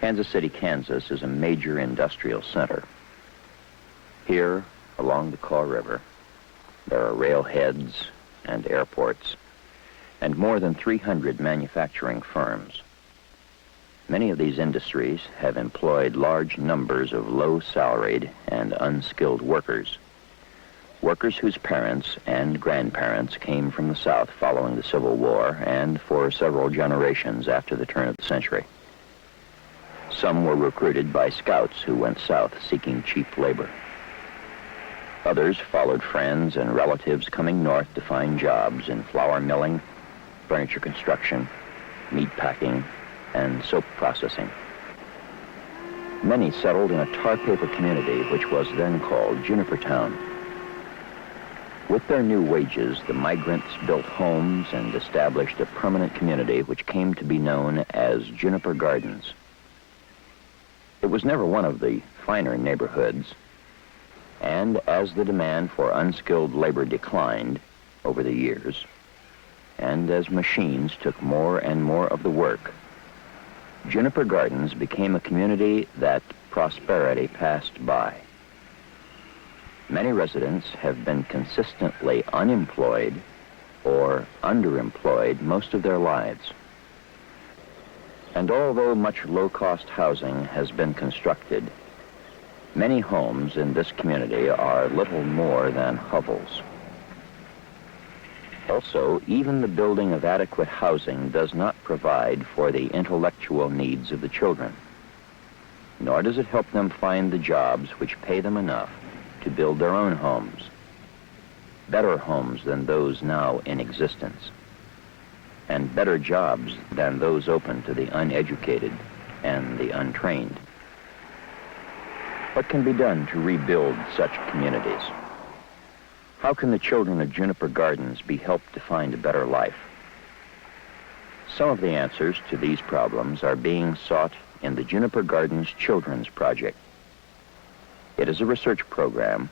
Kansas City, Kansas is a major industrial center. Here, along the Kaw River, there are railheads and airports and more than 300 manufacturing firms. Many of these industries have employed large numbers of low-salaried and unskilled workers, workers whose parents and grandparents came from the South following the Civil War and for several generations after the turn of the century. Some were recruited by scouts who went south seeking cheap labor. Others followed friends and relatives coming north to find jobs in flour milling, furniture construction, meat packing, and soap processing. Many settled in a tar paper community which was then called Juniper Town. With their new wages, the migrants built homes and established a permanent community which came to be known as Juniper Gardens. It was never one of the finer neighborhoods, and as the demand for unskilled labor declined over the years, and as machines took more and more of the work, Juniper Gardens became a community that prosperity passed by. Many residents have been consistently unemployed or underemployed most of their lives. And although much low-cost housing has been constructed, many homes in this community are little more than hovels. Also, even the building of adequate housing does not provide for the intellectual needs of the children, nor does it help them find the jobs which pay them enough to build their own homes, better homes than those now in existence, and better jobs than those open to the uneducated and the untrained. What can be done to rebuild such communities? How can the children of Juniper Gardens be helped to find a better life? Some of the answers to these problems are being sought in the Juniper Gardens Children's Project. It is a research program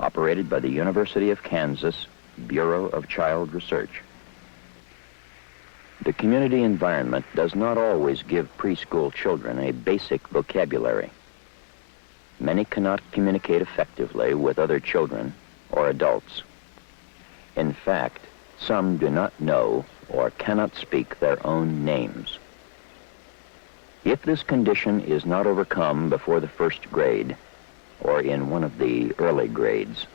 operated by the University of Kansas Bureau of Child Research. The community environment does not always give preschool children a basic vocabulary. Many cannot communicate effectively with other children or adults. In fact, some do not know or cannot speak their own names. If this condition is not overcome before the first grade or in one of the early grades,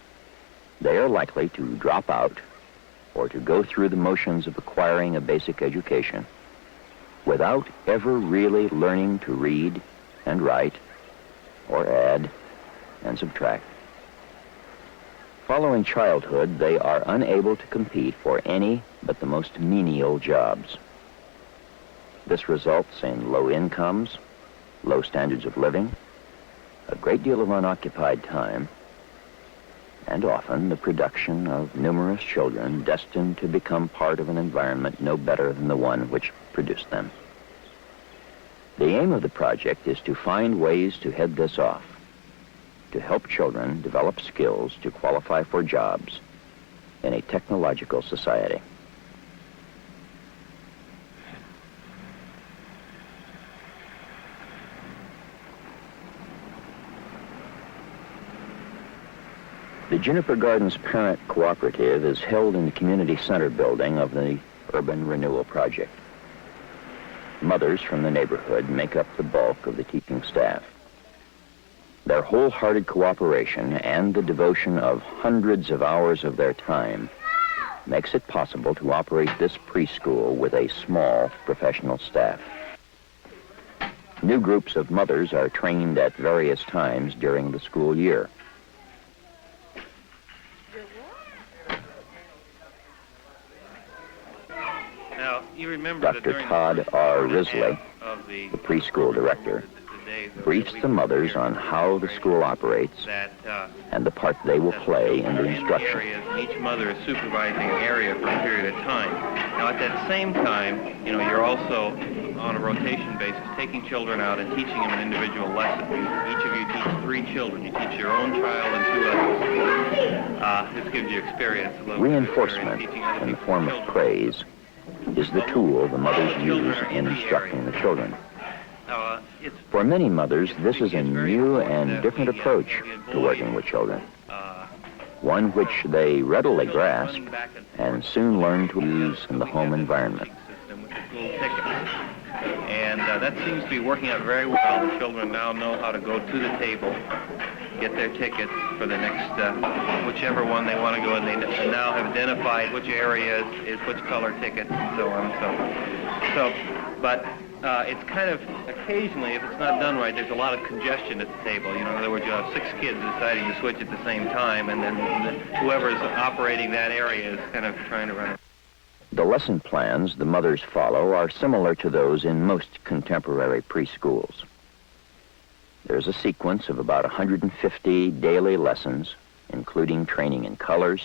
they are likely to drop out or to go through the motions of acquiring a basic education without ever really learning to read and write or add and subtract. Following childhood, they are unable to compete for any but the most menial jobs. This results in low incomes, low standards of living, a great deal of unoccupied time, and often the production of numerous children destined to become part of an environment no better than the one which produced them. The aim of the project is to find ways to head this off, to help children develop skills to qualify for jobs in a technological society. The Juniper Gardens Parent Cooperative is held in the Community Center building of the Urban Renewal Project. Mothers from the neighborhood make up the bulk of the teaching staff. Their wholehearted cooperation and the devotion of hundreds of hours of their time makes it possible to operate this preschool with a small professional staff. New groups of mothers are trained at various times during the school year. Now, you remember Dr. Todd R. Risley, the preschool director, briefs the mothers on how the school operates and the part they will play in the instruction. Each mother is supervising an area for a period of time. Now, at that same time, you're also on a rotation basis taking children out and teaching them an individual lesson. Each of you teach 3 children. You teach your own child and 2 others. This gives you experience. Reinforcement in the form of praise is the tool the mothers use in instructing the children. It's For many mothers, this is a it's very new important and that different we, approach we to avoid, working with children, uh, one which they readily children grasp running back and forth and soon learn to use in the we home have this environment. system with the little tickets. And that seems to be working out very well. The children now know how to go to the table, get their ticket for the next, whichever one they want to go in. They now have identified which area is which color ticket and so on. But it's kind of, occasionally, if it's not done right, there's a lot of congestion at the table. You know, in other words, you have 6 kids deciding to switch at the same time, and then whoever's operating that area is kind of trying to run it. The lesson plans the mothers follow are similar to those in most contemporary preschools. There's a sequence of about 150 daily lessons, including training in colors,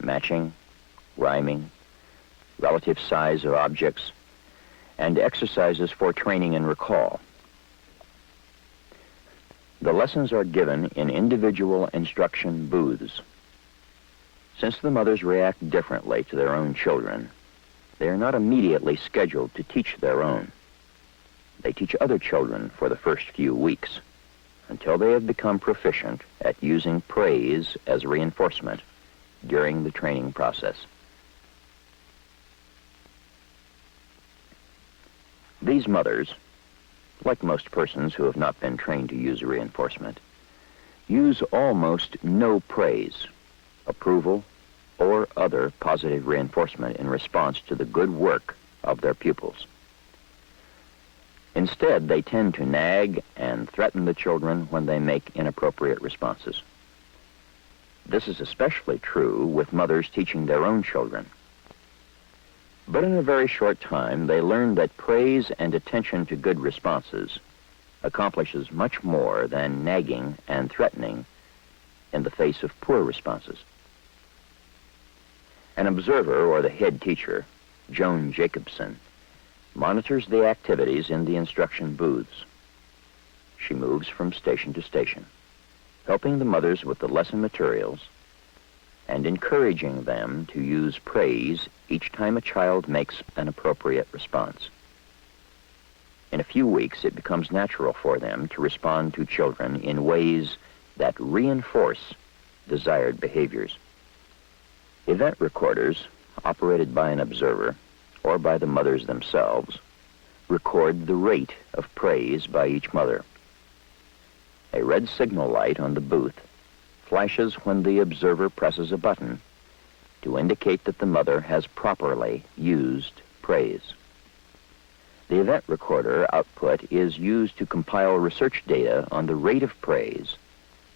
matching, rhyming, relative size of objects, and exercises for training and recall. The lessons are given in individual instruction booths. Since the mothers react differently to their own children, they are not immediately scheduled to teach their own. They teach other children for the first few weeks until they have become proficient at using praise as reinforcement during the training process. These mothers, like most persons who have not been trained to use reinforcement, use almost no praise, approval, or other positive reinforcement in response to the good work of their pupils. Instead, they tend to nag and threaten the children when they make inappropriate responses. This is especially true with mothers teaching their own children. But in a very short time, they learn that praise and attention to good responses accomplishes much more than nagging and threatening in the face of poor responses. An observer, or the head teacher, Joan Jacobson, monitors the activities in the instruction booths. She moves from station to station, helping the mothers with the lesson materials and encouraging them to use praise each time a child makes an appropriate response. In a few weeks, it becomes natural for them to respond to children in ways that reinforce desired behaviors. Event recorders, operated by an observer or by the mothers themselves, record the rate of praise by each mother. A red signal light on the booth flashes when the observer presses a button to indicate that the mother has properly used praise. The event recorder output is used to compile research data on the rate of praise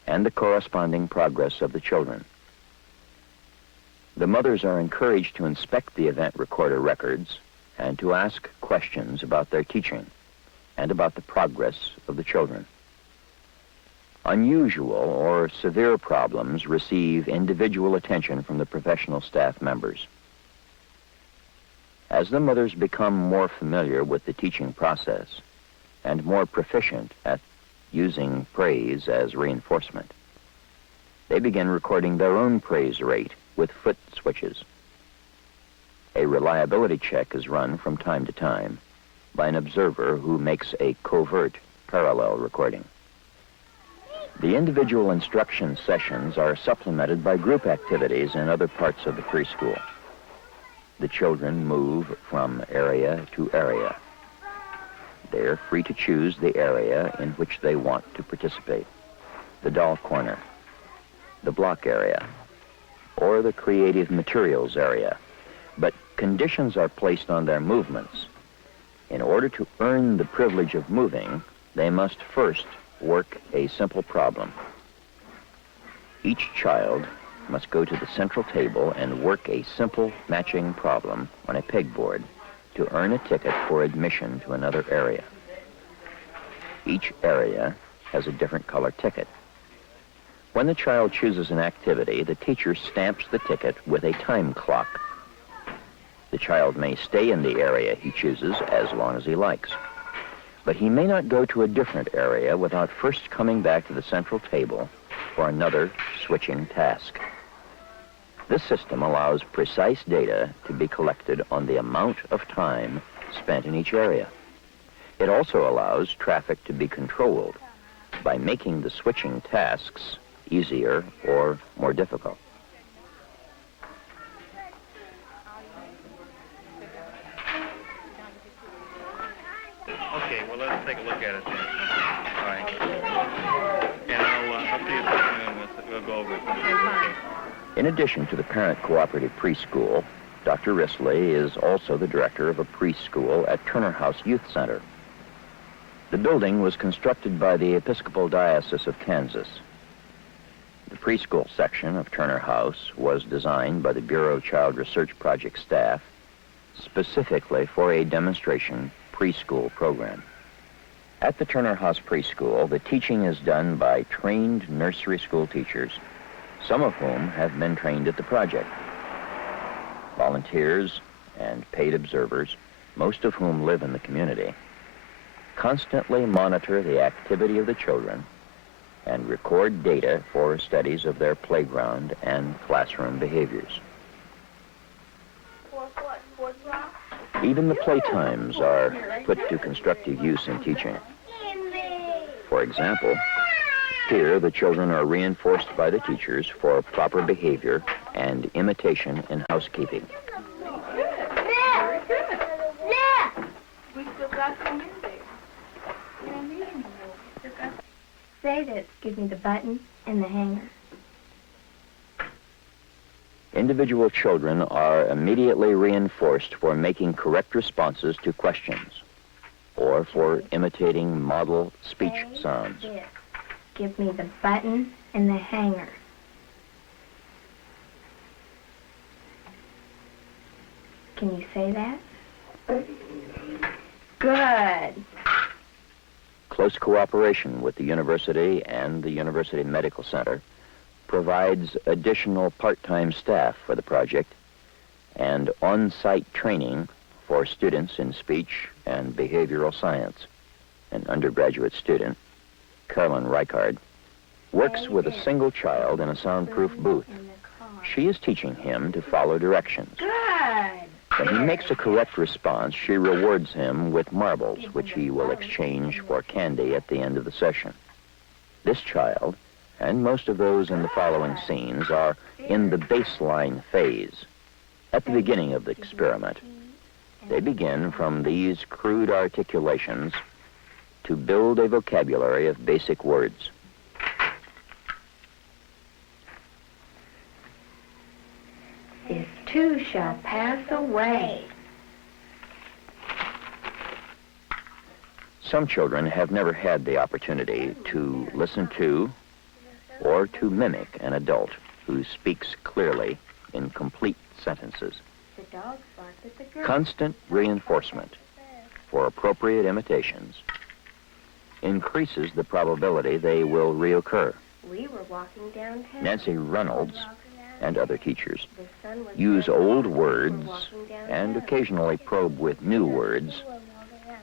and the corresponding progress of the children. The mothers are encouraged to inspect the event recorder records and to ask questions about their teaching and about the progress of the children. Unusual or severe problems receive individual attention from the professional staff members. As the mothers become more familiar with the teaching process and more proficient at using praise as reinforcement, they begin recording their own praise rate with foot switches. A reliability check is run from time to time by an observer who makes a covert parallel recording. The individual instruction sessions are supplemented by group activities in other parts of the preschool. The children move from area to area. They're free to choose the area in which they want to participate: the doll corner, the block area, or the creative materials area. But conditions are placed on their movements. In order to earn the privilege of moving, they must first work a simple problem. Each child must go to the central table and work a simple matching problem on a pegboard to earn a ticket for admission to another area. Each area has a different color ticket. When the child chooses an activity, the teacher stamps the ticket with a time clock. The child may stay in the area he chooses as long as he likes, but he may not go to a different area without first coming back to the central table for another switching task. This system allows precise data to be collected on the amount of time spent in each area. It also allows traffic to be controlled by making the switching tasks easier or more difficult. Okay, well, let's take a look at it then. All right. And I'll see you this afternoon. We'll go over it. Okay. In addition to the parent cooperative preschool, Dr. Risley is also the director of a preschool at Turner House Youth Center. The building was constructed by the Episcopal Diocese of Kansas. The preschool section of Turner House was designed by the Bureau of Child Research Project staff specifically for a demonstration preschool program. At the Turner House Preschool, the teaching is done by trained nursery school teachers, some of whom have been trained at the project. Volunteers and paid observers, most of whom live in the community, constantly monitor the activity of the children and record data for studies of their playground and classroom behaviors. Even the playtimes are put to constructive use in teaching. For example, here the children are reinforced by the teachers for proper behavior and imitation in housekeeping. Say this, give me the button and the hanger. Individual children are immediately reinforced for making correct responses to questions or for imitating model speech sounds. This, give me the button and the hanger. Can you say that? Good. Close cooperation with the university and the University Medical Center provides additional part-time staff for the project and on-site training for students in speech and behavioral science. An undergraduate student, Carolyn Reichard, works with a single child in a soundproof booth. She is teaching him to follow directions. Good. When he makes a correct response, she rewards him with marbles, which he will exchange for candy at the end of the session. This child, and most of those in the following scenes, are in the baseline phase. At the beginning of the experiment, they begin from these crude articulations to build a vocabulary of basic words. This too shall pass away. Some children have never had the opportunity to listen to or to mimic an adult who speaks clearly in complete sentences. The dog barked at the girl. Constant reinforcement for appropriate imitations increases the probability they will reoccur. We were walking downtown. Nancy Reynolds and other teachers The sun was use setting. old We words were walking downtown. and occasionally probe with new words,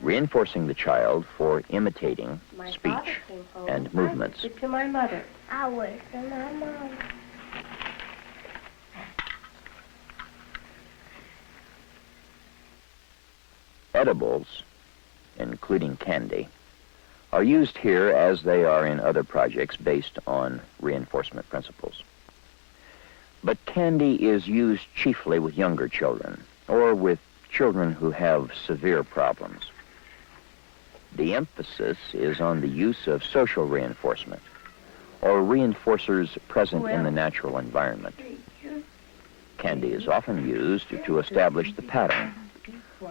reinforcing the child for imitating My speech father came home. and movements. I whispered to my mother. I whispered to my mom. Edibles, including candy, are used here as they are in other projects based on reinforcement principles. But candy is used chiefly with younger children or with children who have severe problems. The emphasis is on the use of social reinforcement or reinforcers present in the natural environment. Candy is often used to establish the pattern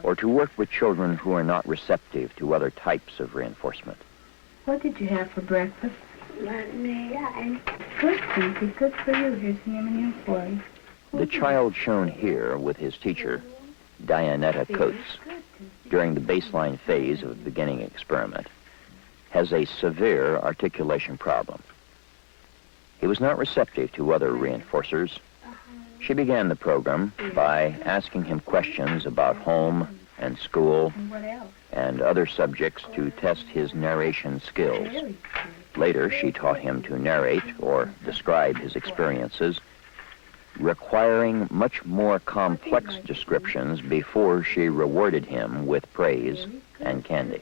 or to work with children who are not receptive to other types of reinforcement. What did you have for breakfast? Good, Susie. Good for you. Here's some M&M for you. The child shown here with his teacher, Dianetta Coates, during the baseline phase of the beginning experiment, has a severe articulation problem. He was not receptive to other reinforcers. She began the program by asking him questions about home and school And what else? and other subjects to test his narration skills. Later, she taught him to narrate or describe his experiences requiring much more complex descriptions before she rewarded him with praise and candy.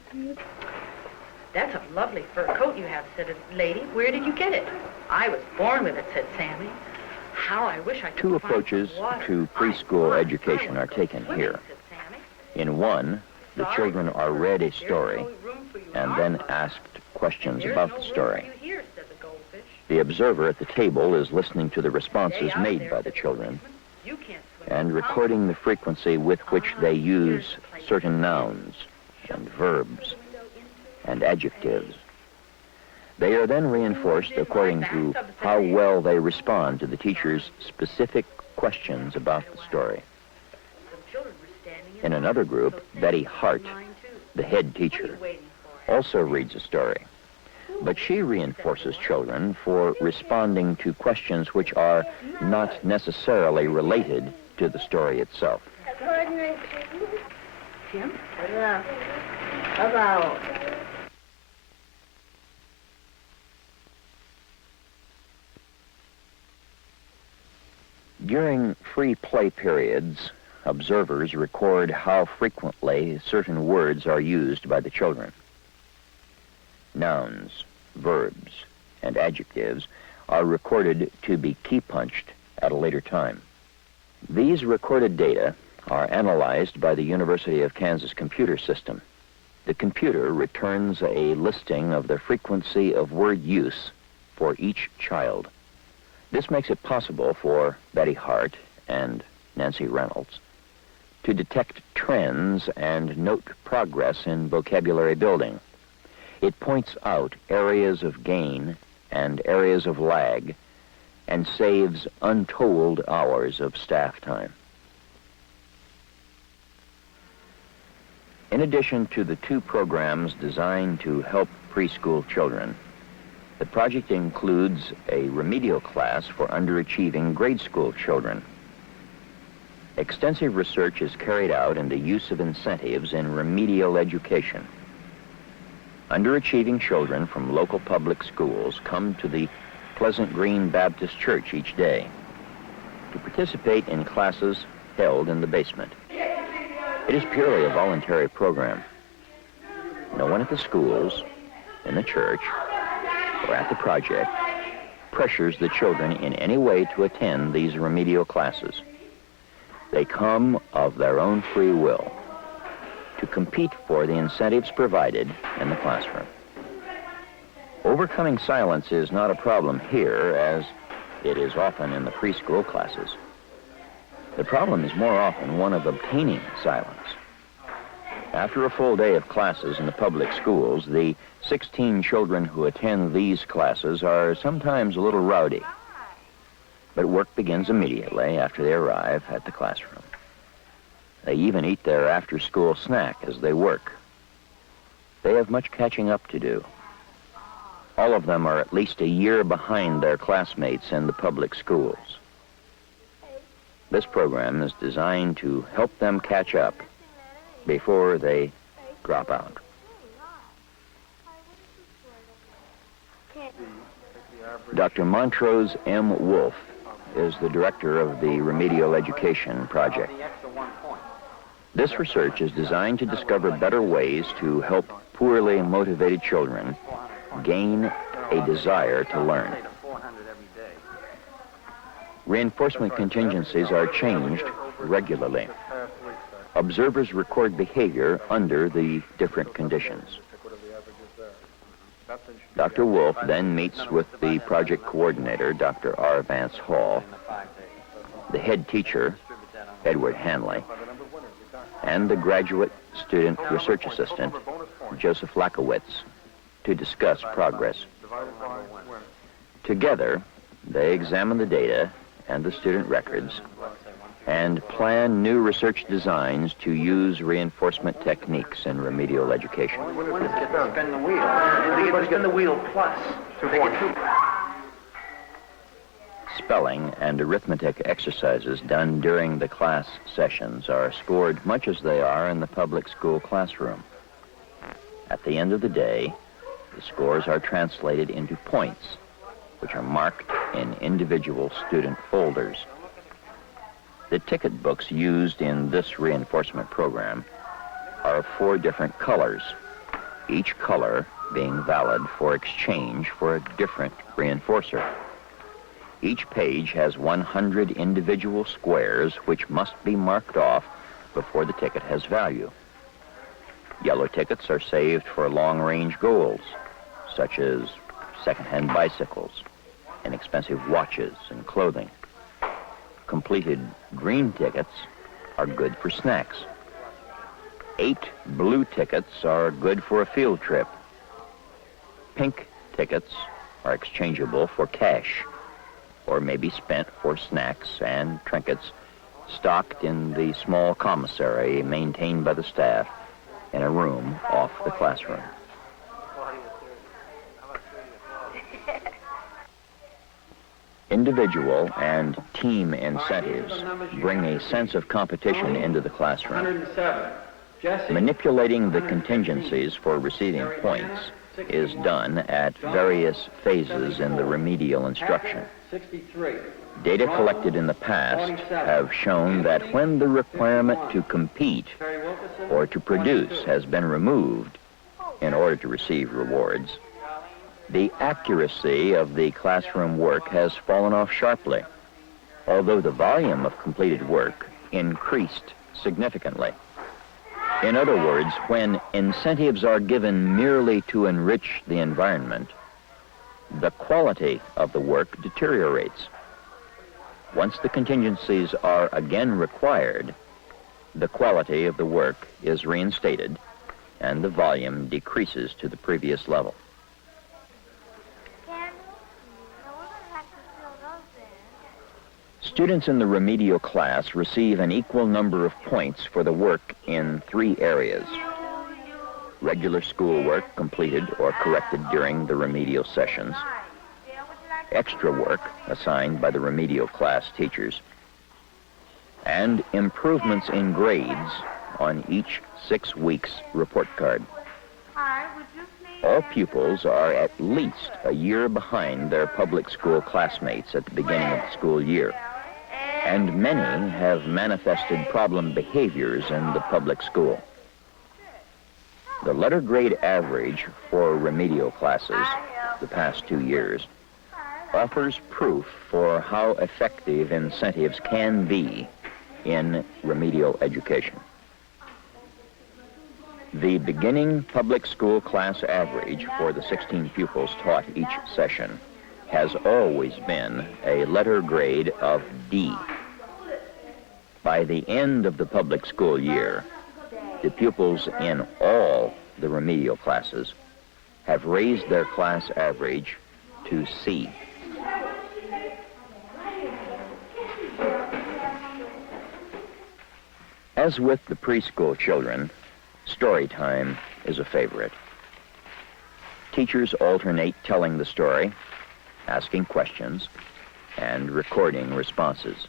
That's a lovely fur coat you have, said a lady. Where did you get it? I was born with it, said Sammy. How I wish I could Two approaches to preschool education are taken here. In one, the children are read a story and then asked questions about the story. The observer at the table is listening to the responses made by the children and recording the frequency with which they use certain nouns and verbs and adjectives. They are then reinforced according to how well they respond to the teacher's specific questions about the story. In another group, Betty Hart, the head teacher, also reads a story, but she reinforces children for responding to questions which are not necessarily related to the story itself. Jim? About. During free play periods, observers record how frequently certain words are used by the children. Nouns, verbs, and adjectives are recorded to be key-punched at a later time. These recorded data are analyzed by the University of Kansas computer system. The computer returns a listing of the frequency of word use for each child. This makes it possible for Betty Hart and Nancy Reynolds to detect trends and note progress in vocabulary building. It points out areas of gain and areas of lag and saves untold hours of staff time. In addition to the two programs designed to help preschool children, the project includes a remedial class for underachieving grade school children. Extensive research is carried out in the use of incentives in remedial education. Underachieving children from local public schools come to the Pleasant Green Baptist Church each day to participate in classes held in the basement. It is purely a voluntary program. No one at the schools, in the church, or at the project pressures the children in any way to attend these remedial classes. They come of their own free will to compete for the incentives provided in the classroom. Overcoming silence is not a problem here, as it is often in the preschool classes. The problem is more often one of obtaining silence. After a full day of classes in the public schools, the 16 children who attend these classes are sometimes a little rowdy. But work begins immediately after they arrive at the classroom. They even eat their after-school snack as they work. They have much catching up to do. All of them are at least a year behind their classmates in the public schools. This program is designed to help them catch up before they drop out. Dr. Montrose M. Wolf is the director of the Remedial Education Project. This research is designed to discover better ways to help poorly motivated children gain a desire to learn. Reinforcement contingencies are changed regularly. Observers record behavior under the different conditions. Dr. Wolf then meets with the project coordinator, Dr. R. Vance Hall, the head teacher, Edward Hanley, and the graduate student research assistant, Joseph Lakowitz, to discuss progress. Together, they examine the data and the student records and plan new research designs to use reinforcement techniques in remedial education. When does it spin the wheel? They get to spin the wheel plus. Spelling and arithmetic exercises done during the class sessions are scored much as they are in the public school classroom. At the end of the day, the scores are translated into points, which are marked in individual student folders. The ticket books used in this reinforcement program are of 4 different colors, each color being valid for exchange for a different reinforcer. Each page has 100 individual squares which must be marked off before the ticket has value. Yellow tickets are saved for long-range goals, such as second-hand bicycles, inexpensive watches and clothing. Completed green tickets are good for snacks. 8 blue tickets are good for a field trip. Pink tickets are exchangeable for cash, or may be spent for snacks and trinkets stocked in the small commissary maintained by the staff in a room off the classroom. Individual and team incentives bring a sense of competition into the classroom. Manipulating the contingencies for receiving points is done at various phases in the remedial instruction. Data collected in the past have shown that when the requirement to compete or to produce has been removed in order to receive rewards, the accuracy of the classroom work has fallen off sharply, although the volume of completed work increased significantly. In other words, when incentives are given merely to enrich the environment, the quality of the work deteriorates. Once the contingencies are again required, the quality of the work is reinstated and the volume decreases to the previous level. Students in the remedial class receive an equal number of points for the work in 3 areas: regular schoolwork completed or corrected during the remedial sessions, extra work assigned by the remedial class teachers, and improvements in grades on each 6 weeks report card. All pupils are at least a year behind their public school classmates at the beginning of the school year, and many have manifested problem behaviors in the public school. The letter grade average for remedial classes the past 2 years offers proof for how effective incentives can be in remedial education. The beginning public school class average for the 16 pupils taught each session has always been a letter grade of D. By the end of the public school year, the pupils in all the remedial classes have raised their class average to C. As with the preschool children, story time is a favorite. Teachers alternate telling the story, asking questions, and recording responses.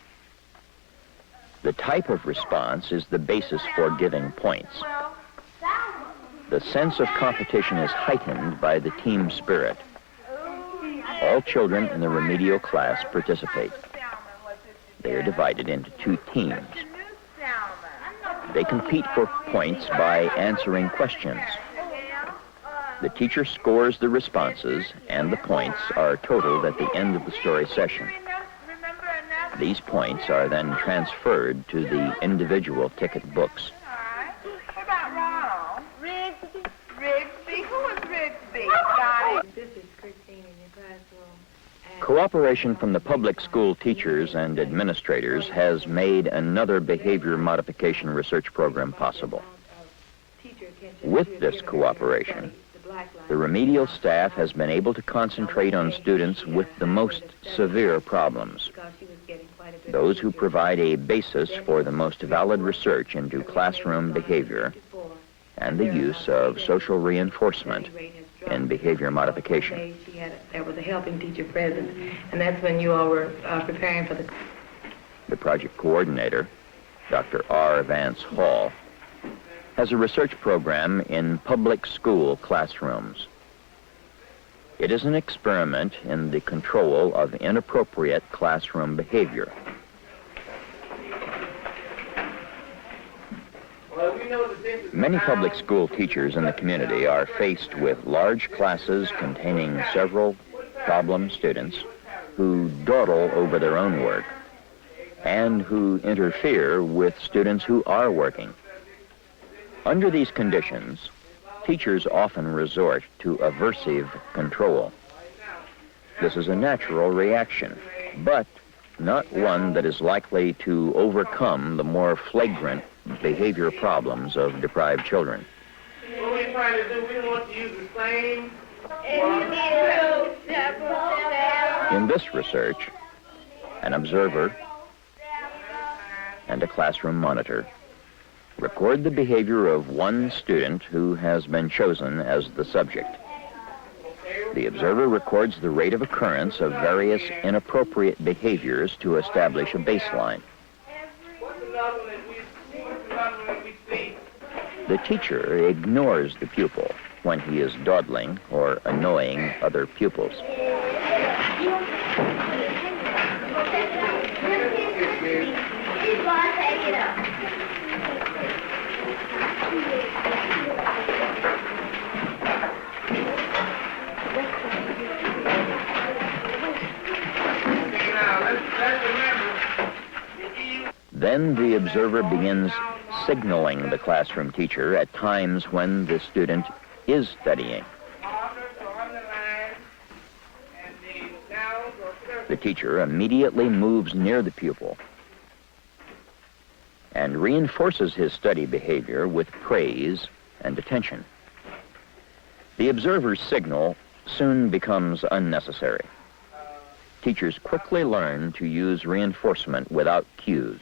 The type of response is the basis for giving points. The sense of competition is heightened by the team spirit. All children in the remedial class participate. They are divided into 2 teams. They compete for points by answering questions. The teacher scores the responses, and the points are totaled at the end of the story session. These points are then transferred to the individual ticket books. What about Ronald? Rigsby? Who is Rigsby? This is Christine in your classroom. Cooperation from the public school teachers and administrators has made another behavior modification research program possible. With this cooperation, the remedial staff has been able to concentrate on students with the most severe problems, those who provide a basis for the most valid research into classroom behavior and the use of social reinforcement in behavior modification. There was a helping teacher present, and that's when you all were preparing for The project coordinator, Dr. R. Vance Hall, has a research program in public school classrooms. It is an experiment in the control of inappropriate classroom behavior. Many public school teachers in the community are faced with large classes containing several problem students who dawdle over their own work and who interfere with students who are working. Under these conditions, teachers often resort to aversive control. This is a natural reaction, but not one that is likely to overcome the more flagrant behavior problems of deprived children. What we're trying to do, we want to use the same. In this research, an observer and a classroom monitor record the behavior of one student who has been chosen as the subject. The observer records the rate of occurrence of various inappropriate behaviors to establish a baseline. The teacher ignores the pupil when he is dawdling or annoying other pupils. Then the observer begins signaling the classroom teacher at times when the student is studying. The teacher immediately moves near the pupil and reinforces his study behavior with praise and attention. The observer's signal soon becomes unnecessary. Teachers quickly learn to use reinforcement without cues.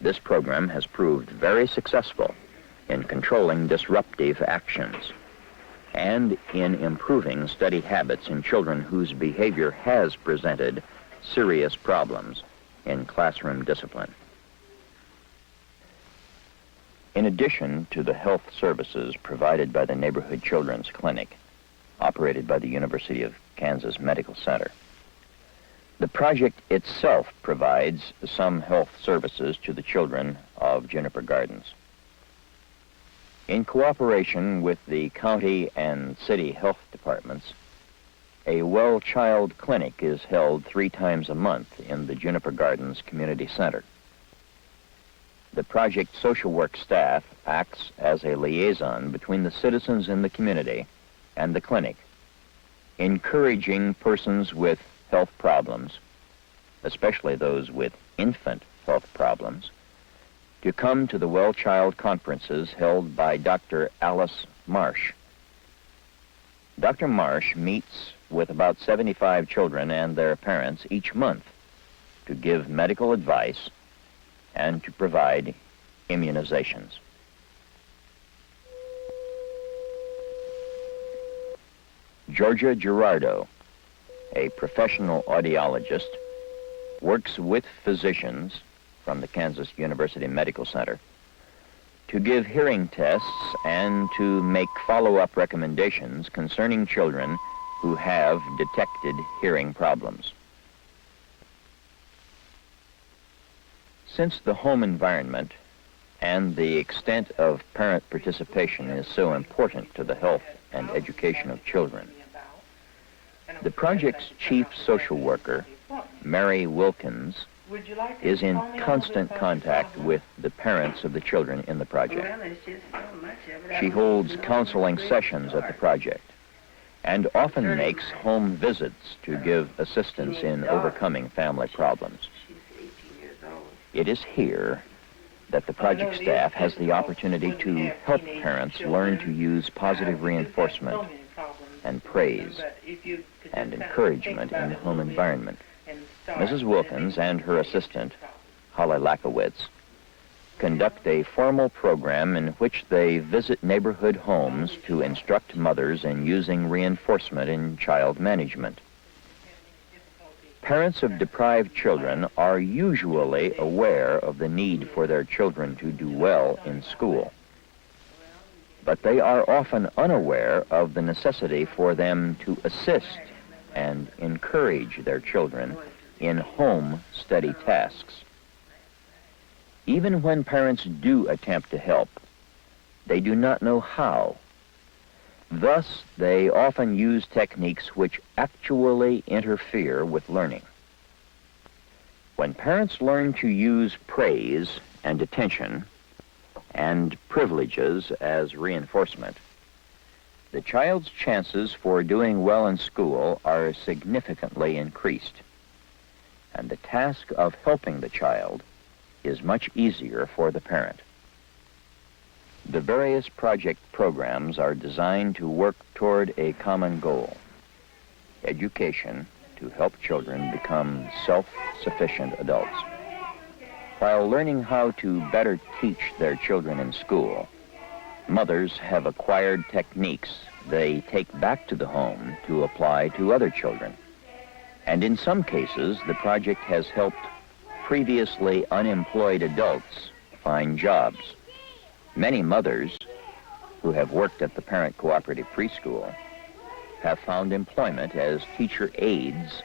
This program has proved very successful in controlling disruptive actions and in improving study habits in children whose behavior has presented serious problems in classroom discipline. In addition to the health services provided by the Neighborhood Children's Clinic, operated by the University of Kansas Medical Center, the project itself provides some health services to the children of Juniper Gardens. In cooperation with the county and city health departments, a well child clinic is held 3 times a month in the Juniper Gardens Community Center. The project social work staff acts as a liaison between the citizens in the community and the clinic, encouraging persons with health problems, especially those with infant health problems, to come to the Well Child conferences held by Dr. Alice Marsh. Dr. Marsh meets with about 75 children and their parents each month to give medical advice and to provide immunizations. Georgia Gerardo, a professional audiologist, works with physicians from the Kansas University Medical Center to give hearing tests and to make follow-up recommendations concerning children who have detected hearing problems. Since the home environment and the extent of parent participation is so important to the health and education of children, the project's chief social worker, Mary Wilkins, is in constant contact with the parents of the children in the project. She holds counseling sessions at the project and often makes home visits to give assistance in overcoming family problems. It is here that the project staff has the opportunity to help parents learn to use positive reinforcement and praise and encouragement in the home environment. Mrs. Wilkins and her assistant, Holly Lakowitz, conduct a formal program in which they visit neighborhood homes to instruct mothers in using reinforcement in child management. Parents of deprived children are usually aware of the need for their children to do well in school, but they are often unaware of the necessity for them to assist and encourage their children in home study tasks. Even when parents do attempt to help, they do not know how. Thus, they often use techniques which actually interfere with learning. When parents learn to use praise and attention and privileges as reinforcement, the child's chances for doing well in school are significantly increased, and the task of helping the child is much easier for the parent. The various project programs are designed to work toward a common goal: education to help children become self-sufficient adults. While learning how to better teach their children in school, mothers have acquired techniques they take back to the home to apply to other children. And in some cases, the project has helped previously unemployed adults find jobs. Many mothers who have worked at the parent cooperative preschool have found employment as teacher aides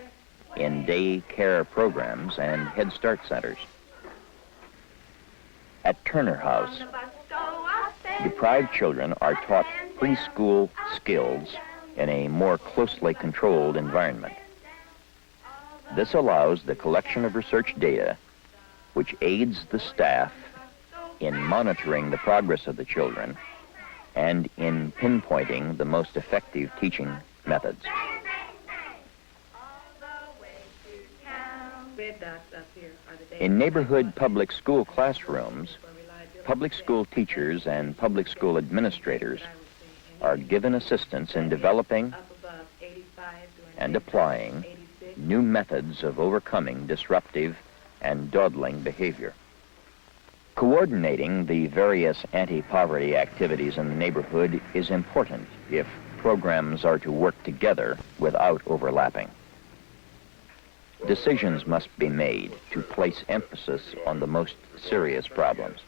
in day care programs and Head Start centers. At Turner House, deprived children are taught preschool skills in a more closely controlled environment. This allows the collection of research data, which aids the staff in monitoring the progress of the children and in pinpointing the most effective teaching methods. In neighborhood public school classrooms, public school teachers and public school administrators are given assistance in developing and applying new methods of overcoming disruptive and dawdling behavior. Coordinating the various anti-poverty activities in the neighborhood is important if programs are to work together without overlapping. Decisions must be made to place emphasis on the most serious problems.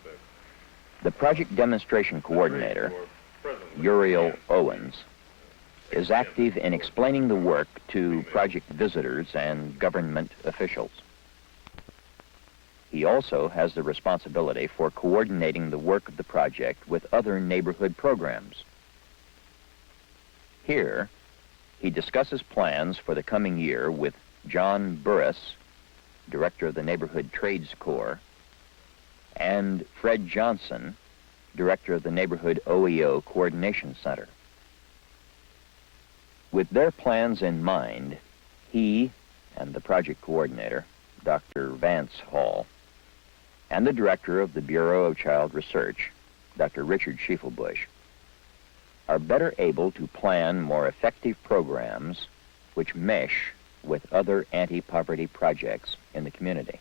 The project demonstration coordinator, Uriel Owens, is active in explaining the work to project visitors and government officials. He also has the responsibility for coordinating the work of the project with other neighborhood programs. Here, he discusses plans for the coming year with John Burris, director of the Neighborhood Trades Corps, and Fred Johnson, director of the Neighborhood OEO Coordination Center. With their plans in mind, he and the project coordinator, Dr. Vance Hall, and the director of the Bureau of Child Research, Dr. Richard Schiefelbusch, are better able to plan more effective programs which mesh with other anti-poverty projects in the community.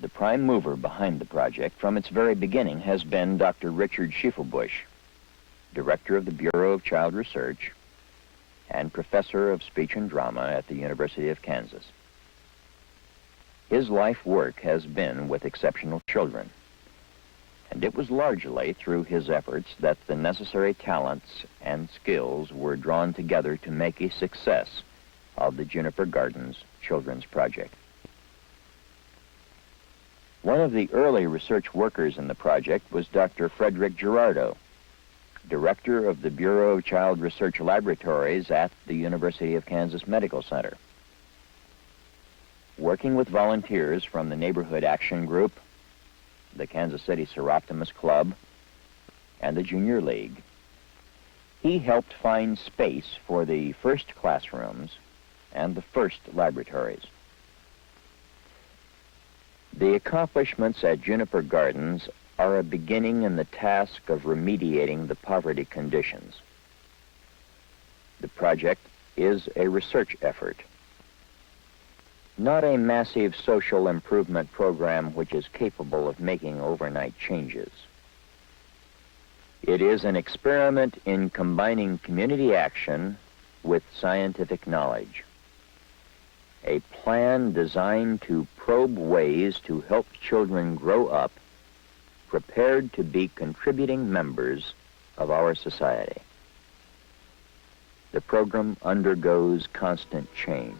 The prime mover behind the project from its very beginning has been Dr. Richard Schiefelbusch, director of the Bureau of Child Research and professor of speech and drama at the University of Kansas. His life work has been with exceptional children, and it was largely through his efforts that the necessary talents and skills were drawn together to make a success of the Juniper Gardens Children's Project. One of the early research workers in the project was Dr. Frederick Gerardo, director of the Bureau of Child Research Laboratories at the University of Kansas Medical Center. Working with volunteers from the Neighborhood Action Group, the Kansas City Seroptimus Club, and the Junior League, he helped find space for the first classrooms and the first laboratories. The accomplishments at Juniper Gardens are a beginning in the task of remediating the poverty conditions. The project is a research effort, not a massive social improvement program which is capable of making overnight changes. It is an experiment in combining community action with scientific knowledge, a plan designed to probe ways to help children grow up prepared to be contributing members of our society. The program undergoes constant change.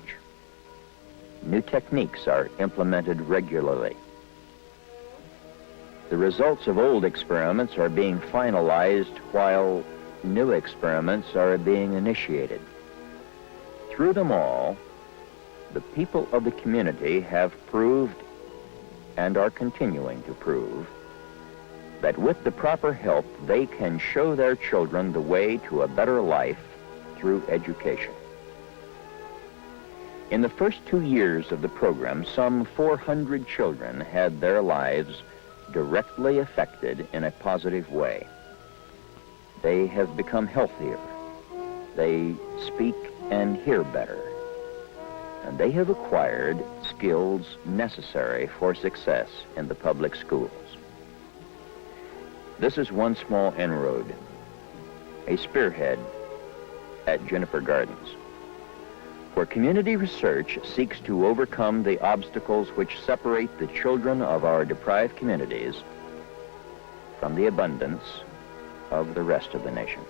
New techniques are implemented regularly. The results of old experiments are being finalized while new experiments are being initiated. Through them all, the people of the community have proved and are continuing to prove that with the proper help, they can show their children the way to a better life through education. In the first 2 years of the program, some 400 children had their lives directly affected in a positive way. They have become healthier. They speak and hear better. And they have acquired skills necessary for success in the public schools. This is one small inroad, a spearhead at Juniper Gardens, where community research seeks to overcome the obstacles which separate the children of our deprived communities from the abundance of the rest of the nation.